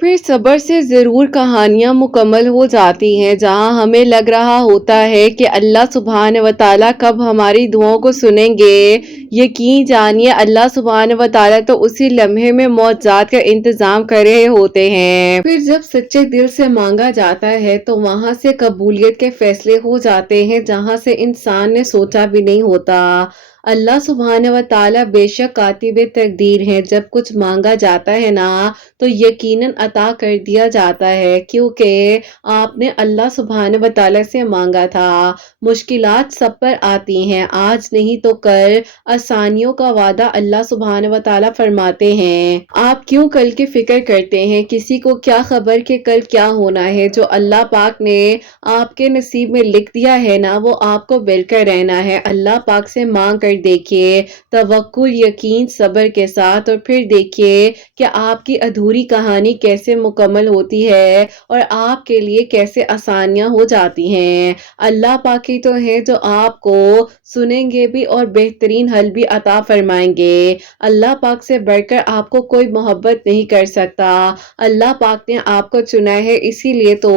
پھر صبر سے ضرور کہانیاں مکمل ہو جاتی ہیں، جہاں ہمیں لگ رہا ہوتا ہے کہ اللہ سبحانہ و تعالیٰ کب ہماری دعاؤں کو سنیں گے۔ یقین جانیے اللہ سبحانہ و تعالیٰ تو اسی لمحے میں معجزات کا انتظام کر رہے ہوتے ہیں۔ پھر جب سچے دل سے مانگا جاتا ہے تو وہاں سے قبولیت کے فیصلے ہو جاتے ہیں، جہاں سے انسان نے سوچا بھی نہیں ہوتا۔ اللہ سبحانہ و تعالیٰ بے شک کاتب تقدیر ہیں، جب کچھ مانگا جاتا ہے نا تو یقیناً عطا کر دیا جاتا ہے، کیونکہ آپ نے اللہ سبحانہ و تعالیٰ سے مانگا تھا۔ مشکلات سب پر آتی ہیں، آج نہیں تو کل آسانیوں کا وعدہ اللہ سبحانہ و تعالیٰ فرماتے ہیں۔ آپ کیوں کل کی فکر کرتے ہیں؟ کسی کو کیا خبر کہ کل کیا ہونا ہے؟ جو اللہ پاک نے آپ کے نصیب میں لکھ دیا ہے نا وہ آپ کو مل کر رہنا ہے۔ اللہ پاک سے مانگ کر دیکھیے توکل، یقین، صبر کے ساتھ، اور پھر دیکھیے کہ آپ کی ادھوری کہانی کیسے مکمل ہوتی ہے اور آپ کے لیے کیسے آسانیاں ہو جاتی ہیں۔ اللہ پاک ہی تو ہے جو آپ کو سنیں گے بھی اور بہترین حل بھی عطا فرمائیں گے۔ اللہ پاک سے بڑھ کر آپ کو کوئی محبت نہیں کر سکتا۔ اللہ پاک نے آپ کو چنا ہے، اسی لیے تو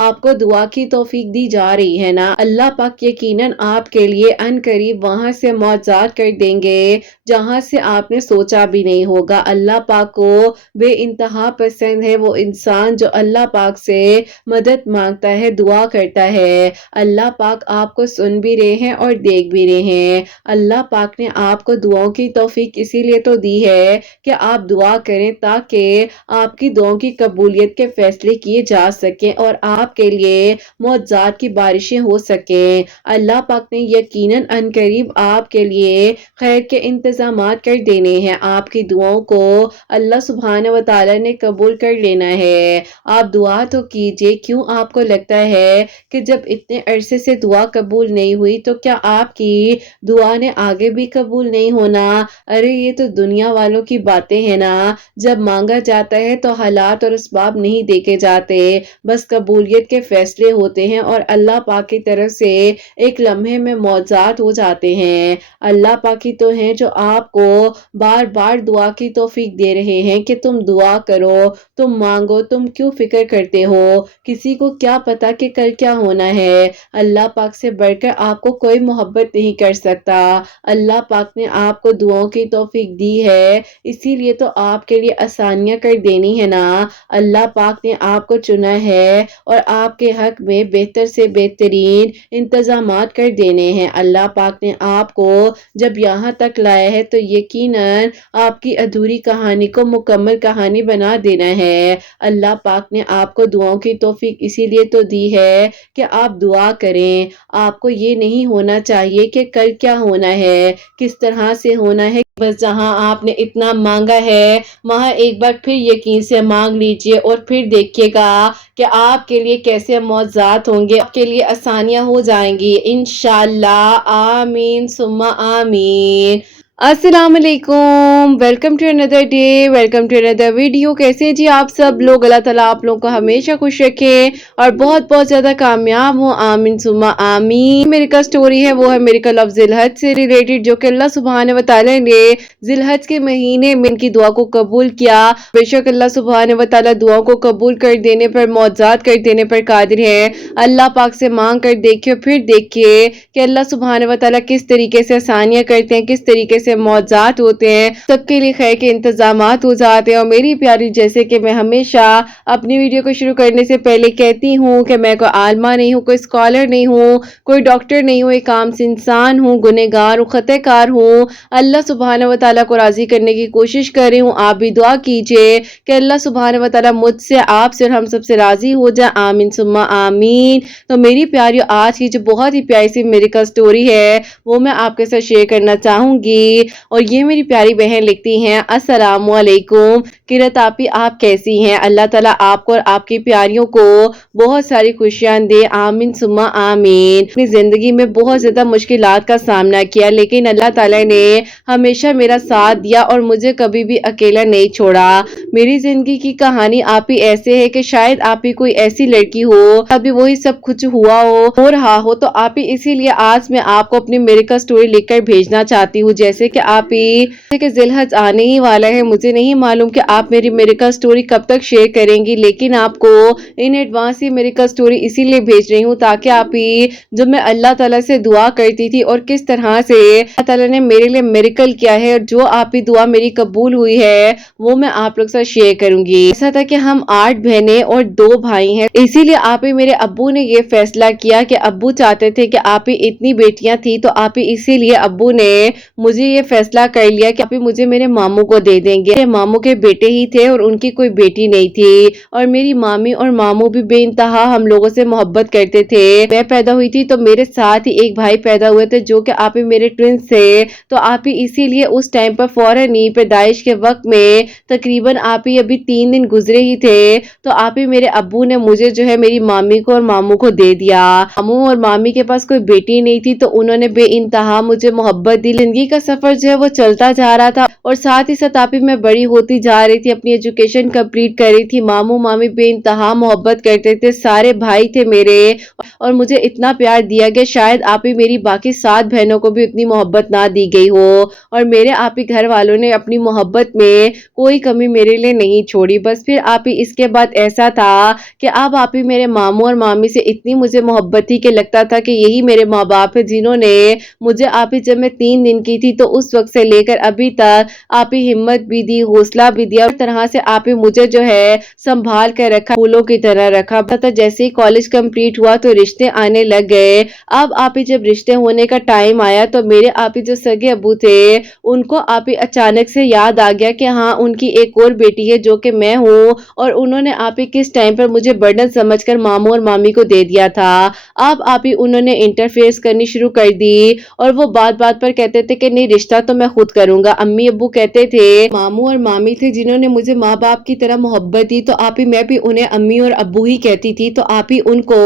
آپ کو دعا کی توفیق دی جا رہی ہے نا۔ اللہ پاک یقیناً آپ کے لیے ان قریب وہاں سے معجزات کر دیں گے جہاں سے آپ نے سوچا بھی نہیں ہوگا۔ اللہ پاک کو بے انتہا پسند ہے وہ انسان جو اللہ پاک سے مدد مانگتا ہے، دعا کرتا ہے۔ اللہ پاک آپ کو سن بھی رہے ہیں اور دیکھ بھی رہے ہیں۔ اللہ پاک نے آپ کو دعاؤں کی توفیق اسی لیے تو دی ہے کہ آپ دعا کریں تاکہ آپ کی دعاؤں کی قبولیت کے فیصلے کیے جا سکیں اور آپ کے لیے معجزات کی بارشیں ہو سکیں۔ اللہ پاک نے یقیناً ان قریب آپ کے لیے خیر کے انتظامات کر دینے ہیں۔ آپ کی دعاؤں کو اللہ سبحانہ و تعالیٰ نے قبول کر لینا ہے۔ آپ دعا تو کیجئے۔ کیوں آپ کو لگتا ہے کہ جب اتنے عرصے سے دعا قبول نہیں ہوئی تو کیا آپ کی دعا نے آگے بھی قبول نہیں ہونا؟ ارے یہ تو دنیا والوں کی باتیں ہیں نا۔ جب مانگا جاتا ہے تو حالات اور اسباب نہیں دیکھے جاتے، بس قبولیت کے فیصلے ہوتے ہیں اور اللہ پاک کی طرف سے ایک لمحے میں معجزات ہو جاتے ہیں۔ اللہ پاک ہی تو ہیں جو آپ کو بار بار دعا کی توفیق دے رہے ہیں کہ تم دعا کرو، تم مانگو، تم کیوں فکر کرتے ہو؟ کسی کو کیا پتا کہ کل کیا ہونا ہے؟ اللہ پاک سے بڑھ کر آپ کو کوئی محبت نہیں کر سکتا۔ اللہ پاک نے آپ کو دعاؤں کی توفیق دی ہے، اسی لیے تو آپ کے لیے آسانیاں کر دینی ہے نا۔ اللہ پاک نے آپ کو چنا ہے اور آپ کے حق میں بہتر سے بہترین انتظامات کر دینے ہیں۔ اللہ پاک نے آپ کو جب یہاں تک لایا ہے تو یقیناً آپ کی ادھوری کہانی کو مکمل کہانی بنا دینا ہے۔ اللہ پاک نے آپ کو دعاؤں کی توفیق اسی لیے تو دی ہے کہ آپ دعا کریں۔ آپ کو یہ نہیں ہونا چاہیے کہ کل کیا ہونا ہے، کس طرح سے ہونا ہے، بس جہاں آپ نے اتنا مانگا ہے وہاں ایک بار پھر یقین سے مانگ لیجئے اور پھر دیکھیے گا کہ آپ کے لیے کیسے معجزات ہوں گے، آپ کے لیے آسانیاں ہو جائیں گی انشاءاللہ۔ آمین ثم آمین۔ السلام علیکم، ویلکم ٹو اندر ڈے، ویلکم ٹو اندر ویڈیو۔ کیسے ہیں جی آپ سب لوگ؟ اللہ تعالیٰ آپ لوگوں کو ہمیشہ خوش رکھے اور بہت بہت زیادہ کامیاب ہوں، آمین ثم آمین۔ میری کا سٹوری ہے وہ ہے میریکل آف ذی الحج سے ریلیٹڈ، جو کہ اللہ سبحانہ و تعالیٰ نے ذی الحج کے مہینے میں ان کی دعا کو قبول کیا۔ بے شک اللہ سبحانہ و تعالیٰ دعاؤں کو قبول کر دینے پر، معجزات کر دینے پر قادر ہے۔ اللہ پاک سے مانگ کر دیکھیے، پھر دیکھیے کہ اللہ سبحانہ و تعالیٰ کس طریقے سے آسانیاں کرتے ہیں، کس طریقے سے معجزات ہوتے ہیں، سب کے لیے خیر کے انتظامات ہو جاتے ہیں۔ اور میری پیاری، جیسے کہ میں ہمیشہ اپنی ویڈیو کو شروع کرنے سے پہلے کہتی ہوں کہ میں کوئی عالمہ نہیں ہوں، کوئی اسکالر نہیں ہوں، کوئی ڈاکٹر نہیں ہوں، ایک عام انسان ہوں، گنہگار ہوں، خطا کار ہوں۔ اللہ سبحانہ و تعالیٰ کو راضی کرنے کی کوشش کر رہی ہوں۔ آپ بھی دعا کیجئے کہ اللہ سبحانہ و تعالیٰ مجھ سے، آپ سے اور ہم سب سے راضی ہو جائے، آمین ثم آمین۔ تو میری پیاریو، آج کی جو بہت ہی پیاری سی میریکل سٹوری ہے وہ میں آپ کے ساتھ شیئر کرنا چاہوں گی۔ اور یہ میری پیاری بہن لکھتی ہیں، السلام علیکم قرۃ آپی، آپ کیسی ہیں؟ اللہ تعالیٰ آپ کو اور آپ کی پیاریوں کو بہت ساری خوشیاں دے، آمین ثم آمین۔ اپنی زندگی میں بہت زیادہ مشکلات کا سامنا کیا، لیکن اللہ تعالیٰ نے ہمیشہ میرا ساتھ دیا اور مجھے کبھی بھی اکیلا نہیں چھوڑا۔ میری زندگی کی کہانی آپ ہی ایسے ہے کہ شاید آپ ہی کوئی ایسی لڑکی ہو ابھی وہی سب کچھ ہو رہا ہو، تو آپ ہی اسی لیے آج میں آپ کو اپنی میریکل سٹوری لکھ کر بھیجنا چاہتی ہوں۔ جیسے जैसे कि आप ही कि ज़िलहज आने ही वाला है, मुझे नहीं मालूम कि आप मेरी मिरेकल स्टोरी कब तक शेयर करेंगी, लेकिन आपको इन एडवांस ये मिरेकल स्टोरी इसीलिए भेज रही हूँ ताकि आप ही जब मैं अल्लाह ताला से दुआ करती थी और किस तरह से अल्लाह ताला ने मेरे लिए मिरेकल किया है और जो आप ही दुआ मेरी कबूल हुई है वो मैं आप लोग से शेयर करूंगी। ऐसा था कि हम 8 बहनें और 2 भाई हैं, इसीलिए आप ही मेरे अब्बू ने ये फैसला किया कि अब्बू चाहते थे कि आप ही इतनी बेटियां थी तो आप ही इसीलिए अब्बू ने मुझे ये फैसला कर लिया कि आप ही मुझे मेरे मामू को दे देंगे। मेरे मामू के बेटे ही थे और उनकी कोई बेटी नहीं थी और मेरी मामी और मामू भी बेइंतहा हम लोगों से मोहब्बत करते थे। मैं पैदा हुई थी तो मेरे साथ ही एक भाई पैदा हुए थे जो कि आप ही मेरे ट्विंस थे, तो आप ही इसीलिए उस टाइम पर फौरन ही पैदाइश के वक्त में तकरीबन आप ही अभी 3 दिन गुजरे ही थे तो आप ही मेरे अब्बू ने मुझे जो है मेरी मामी को और मामू को दे दिया। मामू और मामी के पास कोई बेटी नहीं थी तो उन्होंने बेइंतहा मुझे मोहब्बत दी। जिंदगी का सफर जो है वो चलता जा रहा था और साथ ही साथ आप ही मैं बड़ी होती जा रही थी, अपनी एजुकेशन कंप्लीट कर रही थी। मामू मामी बेइंतहा मोहब्बत करते थे, सारे भाई थे मेरे और मुझे इतना प्यार दिया गया शायद आप ही मेरी बाकी 7 बहनों को भी उतनी मोहब्बत ना दी गई हो और मेरे आप ही घर वालों ने अपनी मोहब्बत में कोई कमी मेरे लिए नहीं छोड़ी। बस फिर आप ही इसके बाद ऐसा था कि अब आप ही मेरे मामू और मामी से इतनी मुझे मोहब्बत थी कि लगता था कि यही मेरे माँ बाप है जिन्होंने मुझे आप ही जब मैं 3 दिन की थी तो उस वक्त से लेकर अभी तक आप ही हिम्मत भी दी, हौसला भी दिया और तरह से आप ही मुझे जो है संभाल कर रखा, फूलों की तरह रखा। पता जैसे ही कॉलेज कंप्लीट हुआ तो रिश्ते आने लग गए। अब आप ही जब रिश्ते होने का टाइम आया तो मेरे आप ही जो सगे अब्बू थे उनको आप ही अचानक से याद आ गया कि हाँ उनकी एक और बेटी है जो कि मैं हूँ और उन्होंने आप ही किस टाइम पर मुझे बर्डन समझकर मामू और मामी को दे दिया था। अब आप ही उन्होंने इंटरफेस करनी शुरू कर दी और वो बात बात पर कहते थे कि नहीं रिश्ता तो मैं खुद करूंगा। अम्मी अब्बू कहते थे, मामू और मामी थे जिन्होंने मुझे माँ बाप की तरह मोहब्बत दी तो आप ही मैं भी उन्हें अम्मी और अब्बू ही कहती थी। तो आप ही उनको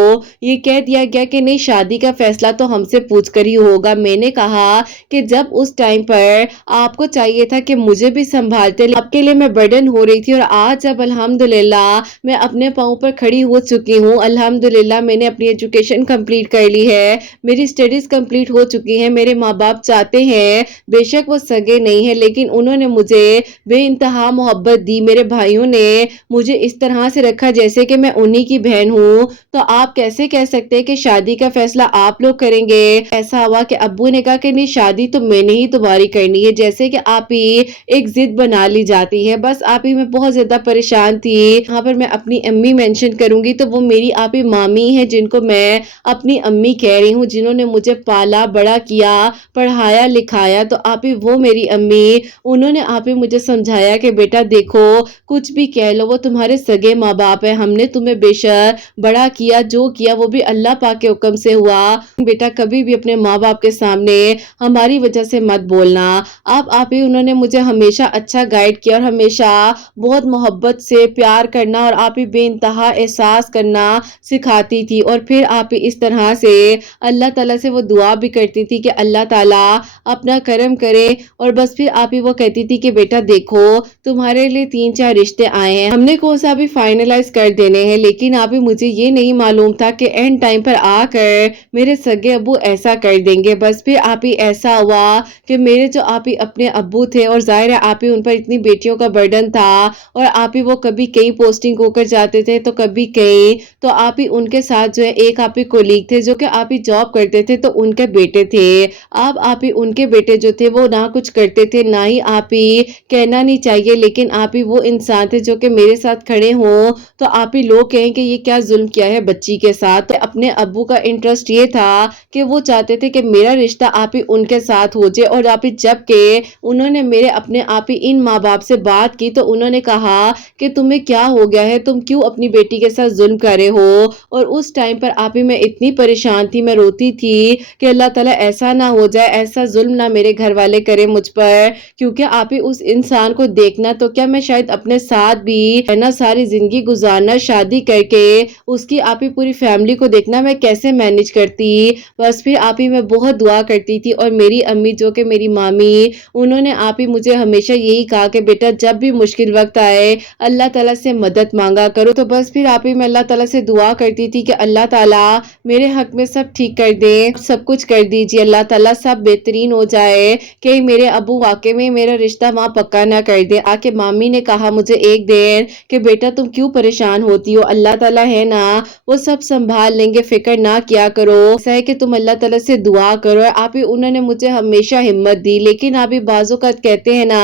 ये कह दिया गया कि नहीं शादी का फैसला तो हमसे पूछ कर ही होगा। मैंने कहा कि जब उस टाइम पर आपको चाहिए था कि मुझे भी संभालते, आपके लिए मैं बर्डन हो रही थी और आज जब अल्हम्दुलिल्लाह मैं अपने पाँव पर खड़ी हो चुकी हूँ, अल्हम्दुलिल्लाह मैंने अपनी एजुकेशन कंप्लीट कर ली है, मेरी स्टडीज कंप्लीट हो चुकी हैं। मेरे माँ बाप चाहते हैं, बेशक वो सगे नहीं है लेकिन उन्होंने मुझे बेइंतहा मोहब्बत दी। मेरे भाइयों ने मुझे इस तरह से रखा जैसे कि मैं उन्हीं की बहन हूँ, तो आप कैसे कह सकते हैं कि शादी का फैसला आप लोग करेंगे। ऐसा हुआ कि अब्बू ने कहा कि नहीं शादी तो मैंने ही तुम्हारी करनी है, जैसे कि आप ही एक जिद बना ली जाती है। बस आप ही मैं बहुत ज्यादा परेशान थी। यहाँ पर मैं अपनी अम्मी मेंशन करूंगी तो वो मेरी आप ही मामी है जिनको मैं अपनी अम्मी कह रही हूँ, जिन्होंने मुझे पाला बड़ा किया, पढ़ाया लिखाया। तो आप ही वो मेरी अम्मी, उन्होंने आप ही मुझे समझाया कि बेटा देखो कुछ भी कह लो वो तुम्हारे सगे माँ बाप है, हमने तुम्हें बेशक बड़ा किया, जो किया वो भी अल्लाह पाक के हुक्म से हुआ। बेटा कभी भी अपने माँ बाप के सामने हमारी वजह से मत बोलना। अब आप ही उन्होंने मुझे हमेशा अच्छा गाइड किया और हमेशा बहुत मोहब्बत से प्यार करना और आप ही बेइंतहा एहसास करना सिखाती थी। और फिर आप ही इस तरह से अल्लाह ताला से वो दुआ भी करती थी कि अल्लाह ताला अपना करम करे। और बस फिर आप ही वो कहती थी कि बेटा देखो तुम्हारे लिए 3-4 रिश्ते आए हैं, हमने कौन सा भी फाइनलाइज कर देने हैं, लेकिन आप ही मुझे ये नहीं मालूम था कि एंड टाइम पर आकर मेरे सगे अब्बू ऐसा कर देंगे। बस फिर आप ही ऐसा हुआ कि मेरे जो आप ही अपने अब्बू थे और जाहिर है आप ही उन पर इतनी बेटियों का बर्डन था और आप ही वो कभी कहीं पोस्टिंग होकर जाते थे तो कभी कहीं, तो आप ही उनके साथ जो है एक आप ही कोलीग थे जो कि आप ही जॉब करते थे तो उनके बेटे थे। अब आप ही उनके बेटे जो थे वो ना कुछ करते थे ना ही आप ही कहना नहीं चाहिए, लेकिन आप ही वो इंसान थे जो कि मेरे साथ खड़े हों तो आप ही लोग कहें कि ये क्या जुल्म किया है बच्ची के साथ। तो अपने अब्बू का इंटरेस्ट ये था कि वो चाहते थे कि मेरा रिश्ता आप ही उनके साथ हो जाए। और आप ही जबकि उन्होंने मेरे अपने आप ही इन माँ बाप से बात की तो उन्होंने कहा कि तुम्हें क्या हो गया है, तुम क्यों अपनी बेटी के साथ जुल्म कर रहे हो। और उस टाइम पर आप ही मैं इतनी परेशान थी, मैं रोती थी कि अल्लाह ताला ऐसा ना हो जाए, ऐसा जुल्म ना मेरे घर वाले करें मुझ पर, क्योंकि आप ही उस इंसान को देखना तो क्या मैं शायद अपने साथ भी रहना, सारी जिंदगी गुजारना, शादी करके उसकी आप ही पूरी फैमिली को देखना मैं कैसे मैनेज करती। बस फिर आप ही मैं बहुत दुआ करती थी और मेरी अम्मी जो कि मेरी मामी, उन्होंने आप ही मुझे हमेशा यही कहा कि बेटा जब भी मुश्किल वक्त आए अल्लाह ताला से मदद मांगा करो। तो बस फिर आप ही मैं अल्लाह ताला से दुआ करती थी कि अल्लाह ताला मेरे हक में सब ठीक कर दे, सब कुछ कर दीजिए, अल्लाह ताला सब बेहतरीन हो जाए। कि मेरे अब्बू वाकई में मेरा रिश्ता वहाँ पक्का ना कर दे। आके मामी ने कहा मुझे एक दिन कि बेटा तुम क्यों परेशान होती हो, अल्लाह ताला है ना, वो सब संभाल लेंगे, फिक्र ना किया करो। ऐसा है कि तुम अल्लाह ताला से दुआ करो। आप ही उन्होंने मुझे हमेशा हिम्मत दी। लेकिन आप ही बाजू का कहते हैं ना,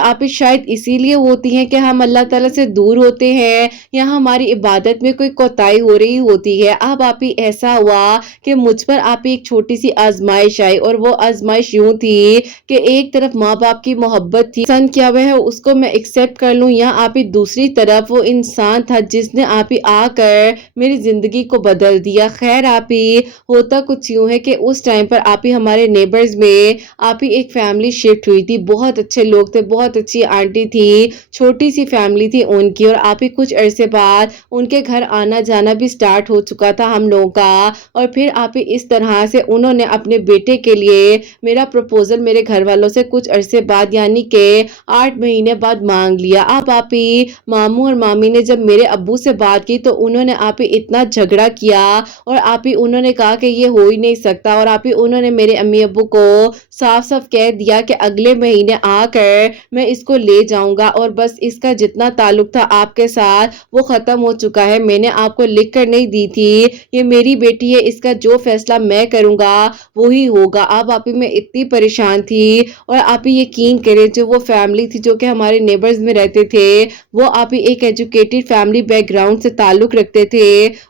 आप ही शायद इसीलिए होती हैं कि हम अल्लाह ताला से दूर होते हैं या हमारी इबादत में कोई कोताही हो रही होती है। अब आप ही ऐसा हुआ कि मुझ पर आप ही एक छोटी सी आजमाइश आई, और वो आजमाइश यूं थी कि एक तरफ माँ बाप की मोहब्बत थी, पसंद किया हुआ है उसको मैं एक्सेप्ट कर लूं, या आप ही दूसरी तरफ वो इंसान था जिसने आप ही आकर मेरी जिंदगी को बदल दिया। खैर आप ही होता कुछ यूं है कि उस टाइम पर आप ही हमारे नेबर्स में आप ही एक फैमिली शिफ्ट हुई थी। बहुत अच्छे लोग थे, बहुत अच्छी आंटी थी, छोटी सी फैमिली थी उनकी, और आप ही कुछ अरसे बाद उनके घर आना जाना भी स्टार्ट हो चुका था हम लोगों का। और फिर आप ही इस तरह से उन्होंने अपने बेटे के लिए मेरा प्रपोजल मेरे घर वालों से कुछ अरसे बाद यानी कि 8 महीने बाद मांग लिया। अब आप ही मामू और मामी ने जब मेरे अब्बू से बात की तो उन्होंने आप ही इतना झगड़ा किया, और आप ही उन्होंने कहा कि ये हो ही नहीं सकता, और आप ही उन्होंने मेरे अम्मी अब्बू को साफ साफ कह दिया कि अगले महीने आकर मैं इसको ले जाऊंगा, और बस इसका जितना ताल्लुक था आपके साथ वो खत्म हो चुका है। मैंने आपको लिख कर नहीं दी थी, ये मेरी बेटी है, इसका जो फैसला मैं करूंगा वही होगा। अब आप ही मैं इतनी परेशान थी, और आप ही यकीन करें जो वो फैमिली थी जो कि हमारे नेबर्स में रहते थे, वो आप ही एक एजुकेटेड फैमिली बैकग्राउंड से ताल्लुक रखते थे।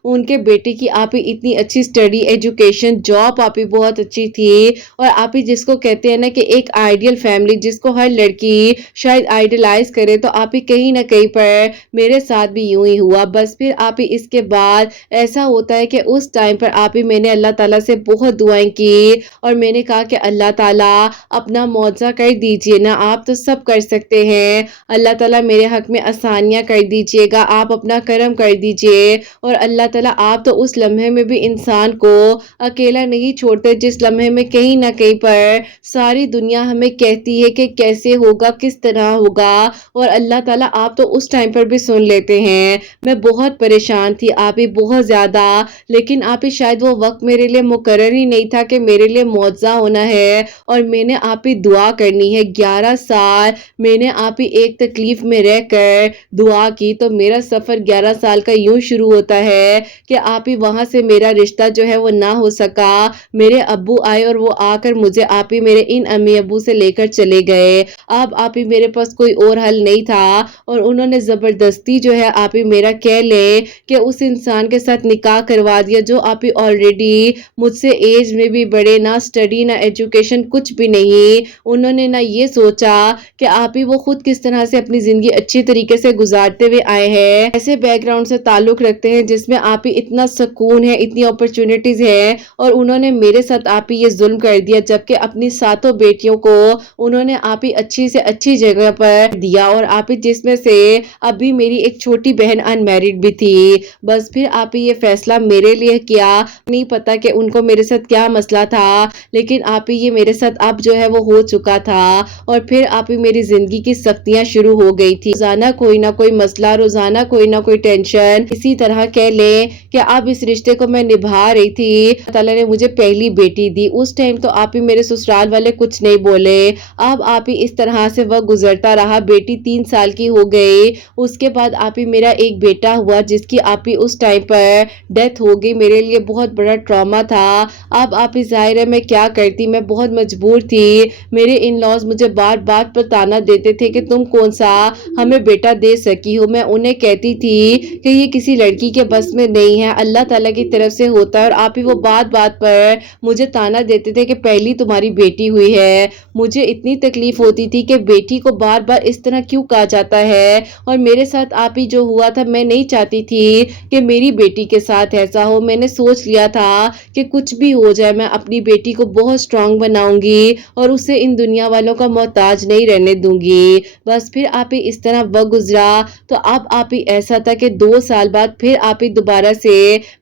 उनके बेटे की आप ही इतनी अच्छी स्टडी एजुकेशन जॉब आप ही बहुत अच्छी थी, और आप ही जिसको कहते हैं ना कि एक आइडियल फैमिली जिसको हर लड़की शायद आइडलाइज करे, तो आप ही कहीं ना कहीं पर मेरे साथ भी यूं ही हुआ। बस फिर आप ही इसके बाद ऐसा होता है कि उस टाइम पर आप ही मैंने अल्लाह ताला से बहुत दुआएं की, और मैंने कहा कि अल्लाह ताला अपना मौजा कर दीजिए ना, आप तो सब कर सकते हैं, अल्लाह ताला मेरे हक में आसानियां कर दीजिएगा, आप अपना करम कर दीजिए। और अल्लाह ताला आप तो उस लम्हे में भी इंसान को अकेला नहीं छोड़ते जिस लम्हे में कहीं ना कहीं पर सारी दुनिया हमें कहती है कि कैसे होगा, किस तरह होगा, और अल्लाह ताला आप तो उस टाइम पर भी सुन लेते हैं। मैं बहुत परेशान थी आप ही बहुत ज्यादा, लेकिन आप ही शायद वो वक्त मेरे लिए मुकर्रर ही नहीं था कि मेरे लिए मुआवजा होना है, और मैंने आप ही दुआ करनी है। 11 साल मैंने आप ही एक तकलीफ में रहकर दुआ की, तो मेरा सफर 11 साल का यूं शुरू होता है कि आप ही वहां से मेरा रिश्ता जो है वो ना हो सका। मेरे अब्बू आए और वो आकर मुझे आप ही मेरे इन अम्मी अब्बू से लेकर चले गए। अब आप ही मेरे पास कोई और हल नहीं था, और उन्होंने जबरदस्ती जो है आप ही मेरा कह ले कि उस इंसान के साथ निकाह करवा दिया जो आप ही ऑलरेडी मुझसे एज में भी बड़े, ना स्टडी ना एजुकेशन कुछ भी नहीं। उन्होंने ना ये सोचा कि आप ही वो खुद किस तरह से अपनी जिंदगी अच्छी तरीके से गुजारते हुए आए हैं, ऐसे बैकग्राउंड से ताल्लुक रखते हैं जिसमें आप ही इतना सुकून है, इतनी अपॉर्चुनिटीज है, और उन्होंने मेरे साथ आप ही ये जुल्म कर दिया। जबकि अपनी सातों बेटियों को उन्होंने आप ही अच्छी से अच्छी जगह पर दिया, और आप ही जिसमें से अभी मेरी एक छोटी बहन अनमैरिड भी थी। बस फिर आप ही ये फैसला मेरे लिए किया, नहीं पता कि उनको मेरे साथ क्या मसला था, लेकिन आप ही ये मेरे साथ अब जो है वो हो चुका था। और फिर आप ही मेरी जिंदगी की सख्तियां शुरू हो गई थी, रोजाना कोई ना कोई मसला, रोजाना कोई ना कोई टेंशन, इसी तरह कह ले कि अब इस रिश्ते को मैं निभा रही थी। ताला ने मुझे पहली बेटी दी, उस टाइम तो आप ही मेरे ससुराल वाले कुछ नहीं बोले। अब आप ही इस तरह से वह गुजरता रहा, बेटी 3 साल की हो गई, उसके बाद आप ही मेरा एक बेटा हुआ जिसकी आप ही उस टाइम पर डेथ हो गई। मेरे लिए बहुत बड़ा ट्रॉमा था। अब आप ही जाहिर है मैं क्या करती, मैं बहुत मजबूर थी। मेरे इन लॉज मुझे बार बार पर ताना देते थे कि तुम कौन सा हमें बेटा दे सकी हो। मैं उन्हें कहती थी कि ये किसी लड़की के बस में नहीं है, अल्लाह ताला की तरफ से होता है। और आप ही वो बात बात पर मुझे ताना देते थे कि पहली तुम्हारी बेटी हुई है। मुझे इतनी तकलीफ होती थी कि बेटी को बार बार इस तरह क्यों कहा जाता है, और मेरे साथ आप ही जो हुआ था मैं नहीं चाहती थी कि मेरी बेटी के साथ ऐसा हो। मैंने सोच लिया था कि कुछ भी हो जाए मैं अपनी बेटी को बहुत स्ट्रांग बनाऊंगी और उसे इन दुनिया वालों का मोहताज नहीं रहने दूंगी। बस फिर आप ही इस तरह वक्त गुजरा, तो अब आप ही ऐसा था कि 2 साल बाद फिर आप ही दोबारा से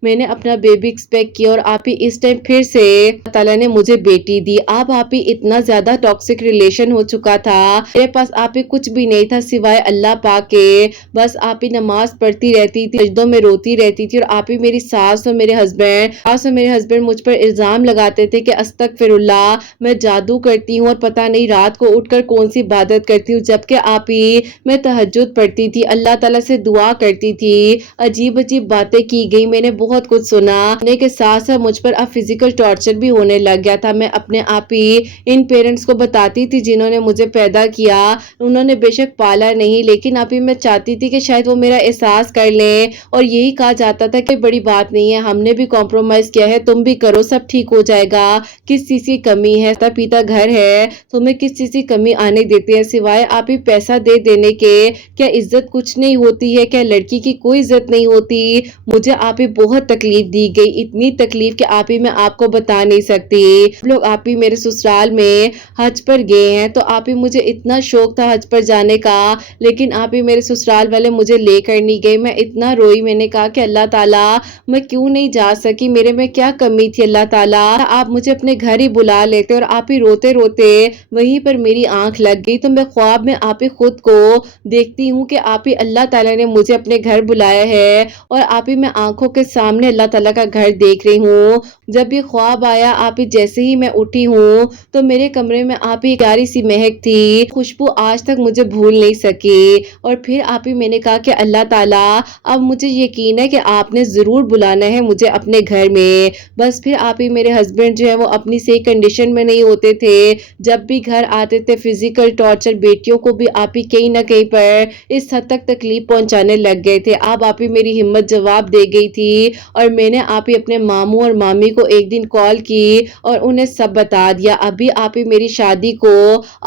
मैंने अपना बेबी एक्सपेक्ट किया, और आप ही इस टाइम फिर से ताला ने मुझे बेटी दी। अब आप ही इतना ज्यादा टॉक्सिक रिलेशन हो चुका था, मेरे पास आप ही कुछ भी नहीं था सिवाय अल्लाह पाक के। बस आप ही नमाज पढ़ती रहती थी, सजदों में रोती रहती थी, और आप ही मेरी सास और मेरे हस्बैंड मुझ पर इल्जाम लगाते थे कि अस्तगफिरुल्लाह, मैं जादू करती हूँ और पता नहीं रात को उठकर कौन सी इबादत करती हूँ, जबकि आप ही मैं तहज्जुद पढ़ती थी, अल्लाह ताला से दुआ करती थी। अजीब अजीब बातें की गई, मैंने बहुत कुछ सुना। होने के साथ साथ मुझ पर अब फिजिकल टॉर्चर भी होने लग गया था। मैं अपने आप ही इन पेरेंट्स को बताती थी जिन्होंने मुझे पैदा किया, उन्होंने बेशक पाला नहीं, लेकिन आप ही मैं चाहती थी कि शायद वो मेरा एहसास कर लें। और यही कहा जाता था कि बड़ी बात नहीं है, हमने भी कॉम्प्रोमाइज किया है, तुम भी करो, सब ठीक हो जाएगा। किस चीज की कमी है, ता पीता घर है, तुम्हें किस चीज की कमी आने देते हैं सिवाय आप ही पैसा दे देने के? क्या इज्जत कुछ नहीं होती है? क्या लड़की की कोई इज्जत नहीं होती? मुझे आप ही बहुत तकलीफ दी गई, इतनी तकलीफ कि आप ही मैं आपको बता नहीं सकती। लोग आप ही मेरे ससुराल में हज पर गए हैं, तो आप ही मुझे इतना शौक था हज पर जाने का, लेकिन आप ही मेरे ससुराल वाले मुझे लेकर नहीं गए। मैं इतना रोई, मैंने कहा कि अल्लाह ताला मैं क्यों नहीं जा सकी, मेरे में क्या कमी थी अल्लाह ताला, आप मुझे अपने घर ही बुला लेते। और आप ही रोते रोते वहीं पर मेरी आंख लग गई, तो मैं ख्वाब में आप ही खुद को देखती हूँ कि आप ही अल्लाह ताला ने मुझे अपने घर बुलाया है और आप ही मैं आंखों के सामने अल्लाह ताला का घर देख रही हूँ। जब ये ख्वाब आया, आप ही जैसे ही मैं उठी हूँ तो मेरे कमरे में आप ही प्यारी सी महक थी, खुशबू आज तक मुझे भूल नहीं सकी। और फिर आप ही मैंने कहा कि अल्लाह ताला अब मुझे यकीन है कि आपने जरूर बुलाना है मुझे अपने घर में। बस फिर आप ही मेरे हस्बैंड जो है वो अपनी सही कंडीशन में नहीं होते थे, जब भी घर आते थे फिजिकल टॉर्चर, बेटियों को भी आप ही कहीं ना कहीं पर इस हद तक तकलीफ पहुंचाने लग गए थे। अब आप ही मेरी हिम्मत जवाब दे गई थी और मैंने आप ही अपने मामू और मामी को एक दिन कॉल की और उन्हें सब बता दिया। अभी आप ही मेरी शादी को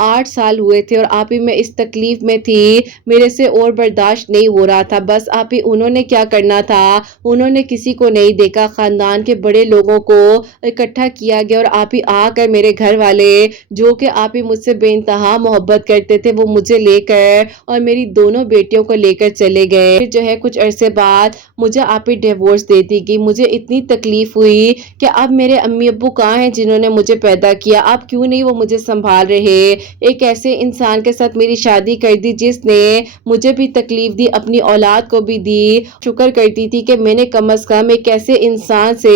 8 साल हुए थे और आप ही मैं इस तकलीफ में थी, मेरे से और बर्दाश्त नहीं हो रहा था। बस आप ही उन्होंने क्या करना था, उन्होंने किसी को नहीं देखा, खानदान के बड़े लोगों को इकट्ठा किया गया और आप ही आकर मेरे घर वाले जो कि आप ही मुझसे बेइंतहा मोहब्बत करते थे, वो मुझे लेकर और मेरी दोनों बेटियों को लेकर चले गए। फिर जो है कुछ अरसे बाद मुझे आप ही डिवोर्स दे दी गई। मुझे इतनी तकलीफ हुई कि अब मेरे अम्मी अब्बू कहाँ हैं जिन्होंने मुझे पैदा किया, अब क्यों नहीं वो मुझे संभाल रहे। एक ऐसे इंसान के साथ मेरी शादी कर दी जिसने मुझे भी तकलीफ दी, अपनी औलाद को भी दी। शुक्र करती थी कि मैंने कम से कम एक ऐसे इंसान से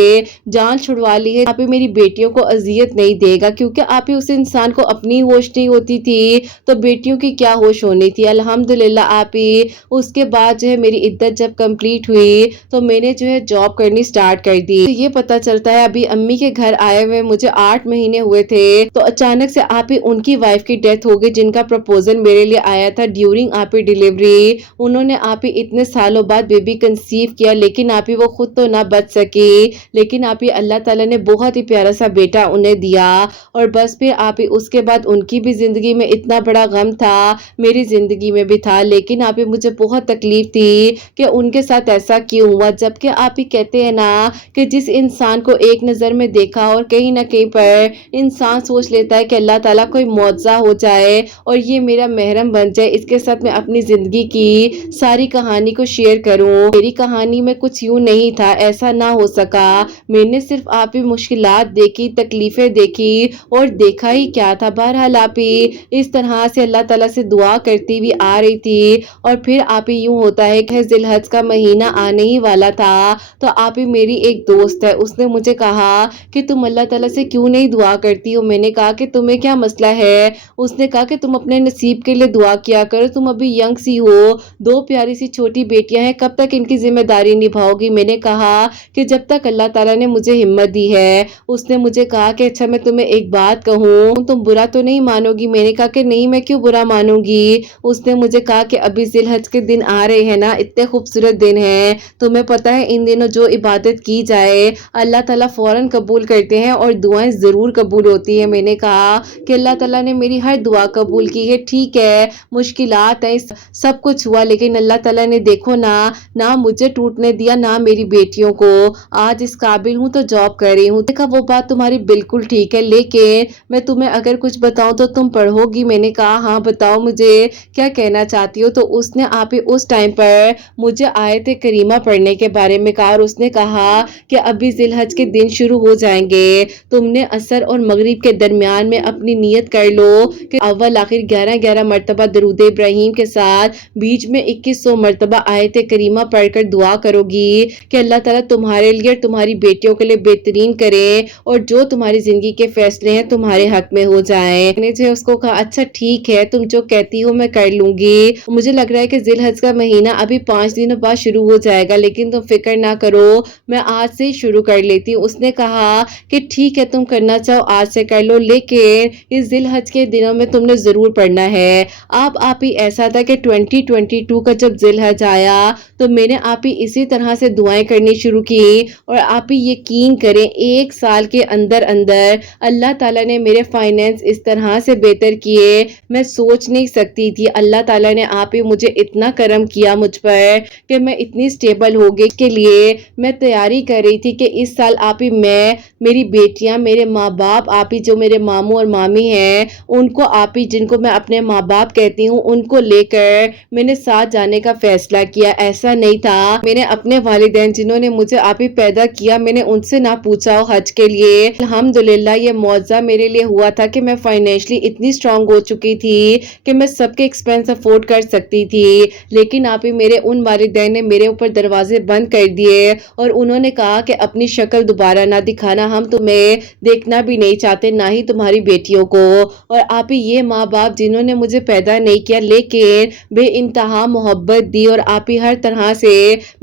जान छुड़वा ली है, आप ही मेरी बेटियों को अजियत नहीं देगा, क्योंकि आप ही उस इंसान को अपनी होश नहीं होती थी तो बेटियों की क्या होश होनी थी। अल्हम्दुलिल्लाह आप ही उसके बाद जो है मेरी इद्दत जब कंप्लीट हुई तो मैंने जो है जॉब करनी स्टार्ट कर दी। तो ये पता चलता है अभी अम्मी के घर आए हुए मुझे 8 महीने हुए थे तो अचानक से आप ही उनकी वाइफ की डेथ हो गई, जिनका प्रपोजल मेरे लिए आया था ड्यूरिंग आप ही डिलीवरी। उन्होंने आप ही इतने सालों बाद बेबी कंसीव किया, लेकिन आप ही वो खुद तो ना बच सकी, लेकिन आप ही अल्लाह ताला ने बहुत ही प्यारा सा बेटा उन्हें दिया। और बस फिर आप ही उसके बाद उनकी भी जिंदगी में इतना बड़ा गम था, मेरी जिंदगी में भी था, लेकिन आप ही मुझे बहुत तकलीफ थी कि उनके साथ ऐसा क्यों हुआ। जबकि आप ही कहते हैं ना कि जिस इंसान को एक नज़र में देखा और कहीं ना कहीं पर इंसान सोच लेता है कि अल्लाह ताला कोई मुआवजा हो जाए और ये मेरा महरम बन जाए, इसके साथ मैं अपनी जिंदगी की सारी कहानी को शेयर करूं। मेरी कहानी में कुछ यूं नहीं था, ऐसा ना हो सका। मैंने सिर्फ आप ही मुश्किलात देखी, तकलीफें देखी और देखा ही क्या था। बहरहाल आप ही इस तरह से अल्लाह ताला से दुआ करती हुई आ रही थी और फिर आप ही यूं होता है कि जिलहज का महीना आने ही वाला था तो आप ही मेरी एक दोस्त है, उसने मुझे कहा कि तुम अल्लाह ताला से क्यों नहीं दुआ करती हो। मैंने कहा कि तुम्हें क्या मसला है। उसने कहा कि तुम अपने नसीब के लिए दुआ किया करो, तुम अभी यंग सी हो, 2 प्यारी सी छोटी बेटियां हैं, कब तक इनकी जिम्मेदारी निभाओगी। मैंने कहा कि जब तक अल्लाह ताला ने मुझे हिम्मत दी है। उसने मुझे कहा कि अच्छा मैं तुम्हें एक बात कहूँ, तुम बुरा तो नहीं मानोगी। मैंने कहा कि नहीं, मैं क्यों बुरा मानूंगी। उसने मुझे कहा कि अभी जिलहज के दिन आ रहे हैं ना, इतने खूबसूरत दिन हैं, तुम्हें पता है इन दिनों जो इबादत की जाए अल्लाह ताला फौरन कबूल करते हैं और दुआएं जरूर कबूल होती हैं। मैंने कहा कि अल्लाह ताला ने मेरी हर दुआ कबूल की है, ठीक है मुश्किलात है, सब कुछ हुआ, लेकिन अल्लाह ताला ने देखो ना मुझे टूटने दिया ना मेरी बेटियों को। आज इस काबिल हूँ तो जॉब कर रही हूँ। देखा वो बात तुम्हारी बिल्कुल ठीक है, लेकिन मैं तुम्हें अगर कुछ बताऊं तो तुम पढ़ोगी। मैंने कहा हाँ बताओ मुझे क्या कहना चाहती हो। तो उसने आप ही उस टाइम पर मुझे आयत करीमा पढ़ने के बारे में कहा और उसने कहा कि अभी जिलहज के दिन शुरू हो जाएंगे, तुमने असर और मगरिब के दरमियान में अपनी नियत कर लो कि अव्वल आखिर 11-11 मरतबा दरूद इब्राहिम के साथ बीच में 2100 मरतबा आयत करीमा पढ़कर दुआ करोगी कि अल्लाह ताला तुम्हारे लिए और तुम्हारी बेटियों के लिए बेहतरीन करे और जो तुम्हारी जिंदगी के फैसले हैं तुम्हारे हक में हो जाएं। मैंने जो उसको कहा अच्छा ठीक है, तुम जो कहती हो मैं कर लूंगी। मुझे लग रहा है कि जिलहज का महीना अभी 5 दिनों बाद शुरू हो जाएगा, लेकिन तुम फिक्र ना करो, मैं आज से ही शुरू कर लेती हूँ। उसने कहा कि ठीक है, तुम करना चाहो आज से कर लो, लेकिन इस जिलहज के दिनों में तुमने जरूर पढ़ना है। आप ही ऐसा था कि 2022 का जब जिलहज आया तो मैंने आप ही इसी तरह से दुआएं करनी शुरू की, और आप ही यकीन करें 1 साल के अंदर अंदर अल्लाह ताला ने मेरे फाइनेंस इस तरह से बेहतर किए, मैं सोच नहीं सकती थी। अल्लाह ताला ने आप ही मुझे इतना करम किया मुझ पर कि मैं इतनी स्टेबल हो गई। के लिए मैं तैयारी कर रही थी कि इस साल आप ही मैं, मेरी बेटियां, मेरे माँ बाप, आप ही जो मेरे मामू और मामी हैं उनको, आप ही जिनको मैं अपने माँ बाप कहती हूँ, उनको लेकर मैंने साथ जाने का फैसला किया। ऐसा नहीं था मैंने अपने वालिदैन जिन्होंने मुझे आप ही पैदा किया, मैंने उनसे ना पूछा हो हज के लिए। अल्हम्दुलिल्लाह ये मौजा मेरे लिए हुआ था कि मैं फाइनेंशियली इतनी स्ट्रांग हो चुकी थी कि मैं सबके एक्सपेंस अफोर्ड कर सकती थी। लेकिन आप ही मेरे उन वालिदैन ने मेरे ऊपर दरवाजे बंद कर दिए और उन्होंने कहा कि अपनी शक्ल दोबारा ना दिखाना, हम तुम्हें देखना भी नहीं चाहते, ना ही तुम्हारी बेटियों को। और आप ही ये माँ बाप जिन्होंने मुझे पैदा नहीं किया लेकिन बे इंतहा मोहब्बत दी, और आप ही हर तरह से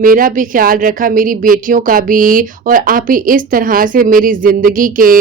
मेरा भी ख्याल रखा, मेरी बेटियों का भी। और आप ही इस तरह से मेरी जिंदगी के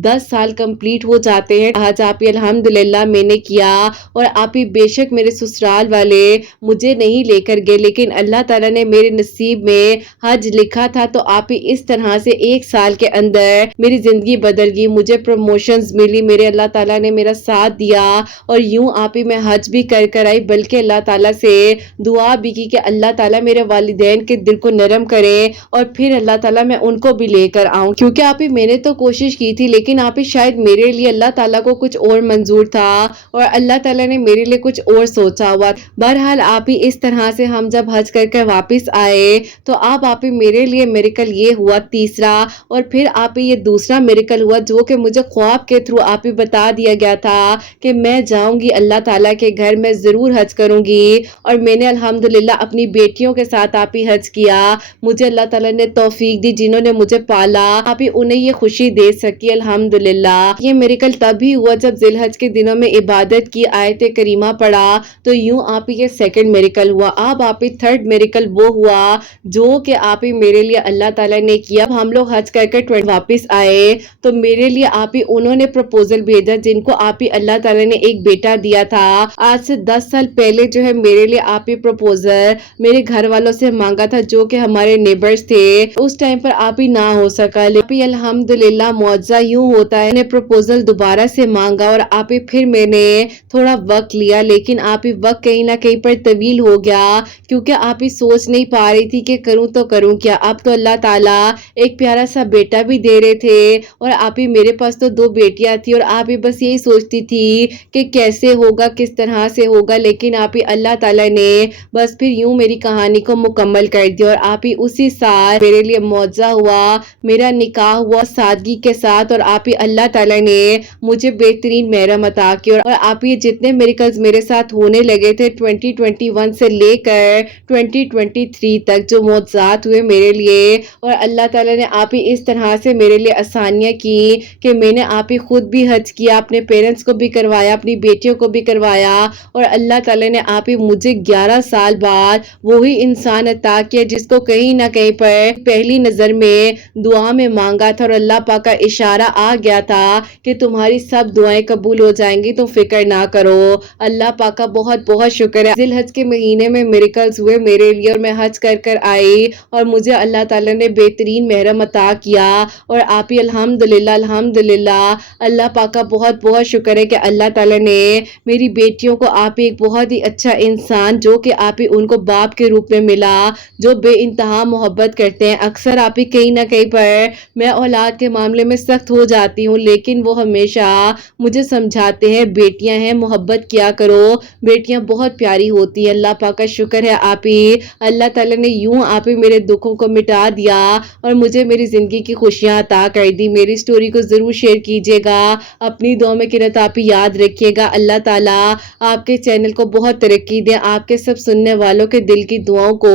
10 साल कंप्लीट हो जाते हैं आज। आप ही अल्हम्दुलिल्लाह मैंने किया। और आप ही बेशक मेरे ससुराल वाले मुझे नहीं लेकर गए, लेकिन अल्लाह ताला ने मेरे नसीब में हज लिखा था। तो आप ही इस तरह से 1 साल के अंदर मेरी जिंदगी बदल गई, मुझे प्रमोशंस मिली, मेरे अल्लाह ताला ने मेरा साथ दिया। और यूं आप ही मैं हज भी कर आई, बल्कि अल्लाह ताला से दुआ भी की कि अल्लाह ताला मेरे वालिदैन के दिल को नरम करे और फिर अल्लाह ताला मैं उनको भी लेकर आऊं। क्योंकि आप ही मैंने तो कोशिश की थी, लेकिन आप ही शायद मेरे लिए अल्लाह ताला को कुछ और मंजूर था और अल्लाह ताला ने मेरे लिए कुछ और सोचा हुआ। बहरहाल आप ही इस तरह से हम जब हज कर वापस आए तो आप ही मेरे लिए मिरेकल ये हुआ तीसरा, और फिर आप ही ये दूसरा मिरेकल हुआ जो कि मुझे ख्वाब के थ्रू आप ही बता दिया गया था कि मैं जाऊंगी अल्लाह ताला के घर, मैं जरूर हज करूंगी। और मैंने अल्हम्दुलिल्लाह अपनी बेटियों के साथ आप ही हज किया। मुझे अल्लाह ताला ने तौफीक दी, जिन्होंने मुझे पाला आप ही उन्हें ये खुशी दे सकी अल्हम्दुलिल्लाह। ये मिरेकल तभी हुआ जब जिलहज के दिनों में इबादत की, आयत करीमा पढ़ा, तो यूं आप ही ये सेकंड मिरेकल हुआ। अब आप ही थर्ड मिरेकल वो हुआ जो कि आप ही मेरे लिए अल्लाह ताला ने किया। हम लोग हज कर वापस आए तो मेरे लिए आप ही उन्होंने प्रपोजल भेजा, जिनको आप ही अल्लाह ताला ने एक बेटा दिया था। आज से 10 साल पहले जो है मेरे लिए आप ही प्रपोजल मेरे घर वालों से मांगा था, जो कि हमारे नेबर्स थे। उस टाइम पर आप ही ना हो सका, लेकिन अल्हम्दुलिल्लाह मौजा यूं होता है, मैंने प्रपोजल दोबारा से मांगा और आप ही फिर मैंने थोड़ा वक्त लिया, लेकिन आप ही वक्त कहीं ना कहीं पर तवील हो गया, क्योंकि आप ही सोच नहीं पा रही थी कि करूं तो करूं क्या। अब तो अल्लाह ताला एक प्यारा सा बेटा भी दे रहे थे, और आप ही मेरे पास तो 2 बेटियां थी, और आप ही बस यही सोचती थी कि कैसे होगा, किस तरह से होगा। लेकिन आप ही अल्लाह ताला ने बस फिर यूं मेरी कहानी को मुकम्मल कर दिया, और आप ही उसी साल मेरे लिए मौजा हुआ, मेरा निकाह हुआ सादगी के साथ। और आप ही अल्लाह ताला ने मुझे बेहतरीन महरम अता की, और आप ही जितने मिरेकल्स मेरे साथ होने लगे थे 2021 से लेकर 2023 तक, जो मौजात हुए मेरे लिए, और अल्लाह ताला ने आप ही इस तरह से मेरे लिए आसानियां की कि मैंने आप ही खुद भी हज किया, अपने पेरेंट्स को भी करवाया, अपनी बेटियों को भी करवाया। और अल्लाह ताला ने आप ही मुझे 11 साल बाद वही इंसान अता किया जिसको कहीं ना कहीं पर पहली नजर में दुआ में मांगा था, और अल्लाह पाक का इशारा आ गया था कि तुम्हारी सब दुआएं कबूल हो जाएंगी, तुम फिक्र ना करो। अल्लाह पाक का बहुत बहुत शुक्र है। जिलहज के महीने में मिरेकल्स हुए मेरे लिए, और मैं हज कर आई, और मुझे अल्लाह ताला ने बेहतरीन महरम अता किया। और आप ही अल्हम्दुलिल्लाह अल्हम्दुलिल्लाह अल्लाह पाक का बहुत बहुत शुक्र है कि अल्लाह ताला ने मेरी बेटियों को आप ही एक बहुत ही अच्छा इंसान, जो कि आप ही उनको बाप के रूप में मिला, जो बेइंतहा मोहब्बत करते हैं। अक्सर आप ही कहीं ना कहीं पर मैं औलाद के मामले में सख्त हो जाती हूँ, लेकिन वो हमेशा मुझे समझाते हैं बेटियां हैं, मोहब्बत किया करो, बेटियां बहुत प्यारी होती है। अल्लाह पाक का शुक्र है आप ही अल्लाह ताला ने यूं आप ही मेरे दुखों को मिटा दिया और मुझे मेरी जिंदगी की खुशियां अता कर दी। मेरी स्टोरी को जरूर शेयर कीजिएगा, अपनी दुआ में किरत आप ही याद रखिएगा। अल्लाह ताला आपके चैनल को बहुत तरक्की दे, आपके सब सुनने वालों के दिल की दुआओं को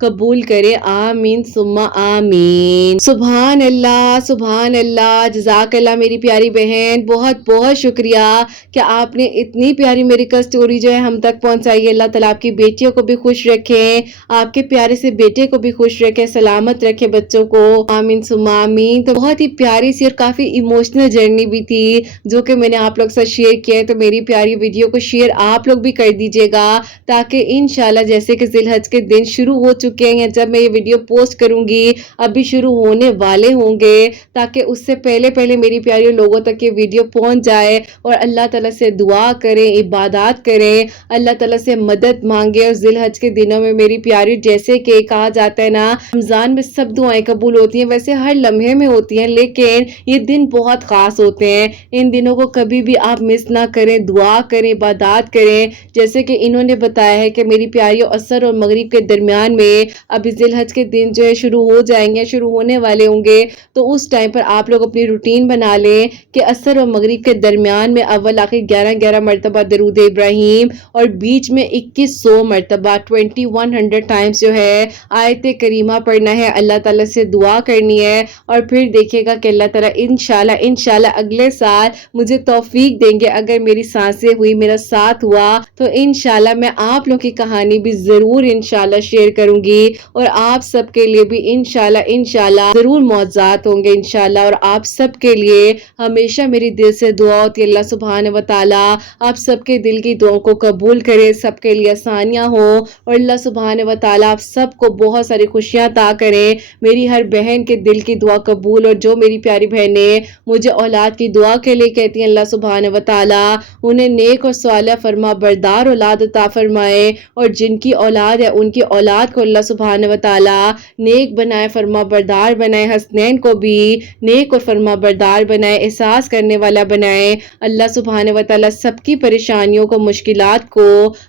कबूल करे, आमीन सुम्मा आमीन। सुभान अल्लाह जज़ाकल्लाह। میری پیاری بہن، بہت بہت شکریہ کہ آپ نے اتنی پیاری میریکل سٹوری جو ہے ہم تک پہنچائی ہے۔ اللہ تعالیٰ آپ کی بیٹیوں کو بھی خوش رکھیں، آپ کے پیارے سے بیٹے کو بھی خوش رکھے، سلامت رکھے بچوں کو، آمین ثم آمین۔ تو بہت ہی پیاری سی اور کافی ایموشنل جرنی بھی تھی جو کہ میں نے آپ لوگ سے شیئر کیا ہے، تو میری پیاری ویڈیو کو شیئر آپ لوگ بھی کر دیجیے گا تاکہ انشاءاللہ جیسے کہ ذی الحج کے دن شروع ہو چکے ہیں، جب میں یہ ویڈیو پوسٹ کروں گی ابھی شروع ہونے والے ہوں گے، تاکہ اس سے پہلے پہلے میری پیاری لوگوں تک یہ ویڈیو پہنچ جائے اور اللہ تعالیٰ سے دعا کریں، عبادات کریں، اللہ تعالیٰ سے مدد مانگے۔ اور ذی الحج کے دنوں میں میری پیاری، جیسے کہ کہا جاتا ہے نا رمضان میں سب دعائیں قبول ہوتی ہیں، ویسے ہر لمحے میں ہوتی ہیں، لیکن یہ دن بہت خاص ہوتے ہیں، ان دنوں کو کبھی بھی آپ مس نہ کریں، دعا کریں، عبادات کریں۔ جیسے کہ انہوں نے بتایا ہے کہ میری پیاریوں عصر اور مغرب کے درمیان میں ابھی ذی الحج کے دن جو ہے شروع ہو جائیں گے، شروع ہونے والے ہوں گے، تو اس ٹائم پر آپ لوگ اپنی روٹین بنا لیں کہ عصر اور مغرب کے درمیان میں اول آخر 11 مرتبہ درود ابراہیم اور بیچ میں 2100 مرتبہ 2100 ٹائمز جو ہے آیت کریمہ پڑھنا ہے، اللہ تعالیٰ سے دعا کرنی ہے، اور پھر دیکھیے گا کہ اللہ تعالیٰ انشاءاللہ اگلے سال مجھے توفیق دیں گے، اگر میری سانسیں ہوئی، میرا ساتھ ہوا، تو انشاءاللہ میں آپ لوگ کی کہانی بھی ضرور انشاءاللہ شیئر کروں گی، اور آپ سب کے لیے بھی انشاءاللہ ضرور معجزات ہوں گے انشاءاللہ۔ اور آپ سب کے لیے ہمیشہ میری دل سے دعا ہوتی ہے، اللہ سبحانہ و تعالیٰ آپ سب کے دل کی دعاؤں کو قبول کرے، سب کے لیے آسانیاں ہوں، اور اللہ سبحانہ و تعالیٰ آپ سب کو بہت ساری خوشیاں عطا کرے۔ میری ہر بہن کے دل کی دعا قبول، اور جو میری پیاری بہنیں مجھے اولاد کی دعا کے لیے کہتی ہیں، اللہ سبحانہ و تعالیٰ انہیں نیک اور صالح فرما بردار اولاد عطا فرمائے، اور جن کی اولاد ہے ان کی اولاد کو اللہ سبحانہ و تعالیٰ نیک بنائے، فرما بردار بنائے، حسنین کو بھی نیک اور فرما بردار بنائے، احساس کرنے والا بنائے۔ اللہ سبحانہ و تعالیٰ سب کی پریشانیوں کو، مشکلات کو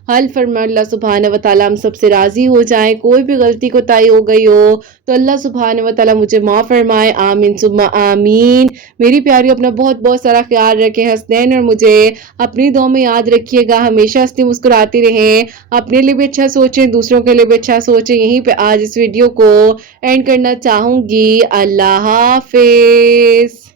حل فرما، اللہ سبحانہ و تعالیٰ ہم سب سے راضی ہو جائیں، کوئی بھی غلطی کوتاہی ہو گئی ہو تو اللہ سبحانہ و تعالیٰ مجھے معاف فرمائے، آمین ثم آمین۔ میری پیاری اپنا بہت بہت سارا خیال رکھیں، حسنین اور مجھے اپنی دعاؤں میں یاد رکھیے گا، ہمیشہ ہنستی مسکراتی رہیں، اپنے لیے بھی اچھا سوچیں، دوسروں کے لیے بھی اچھا سوچیں۔ یہیں پہ آج اس ویڈیو کو اینڈ کرنا چاہوں گی، اللہ حافظ۔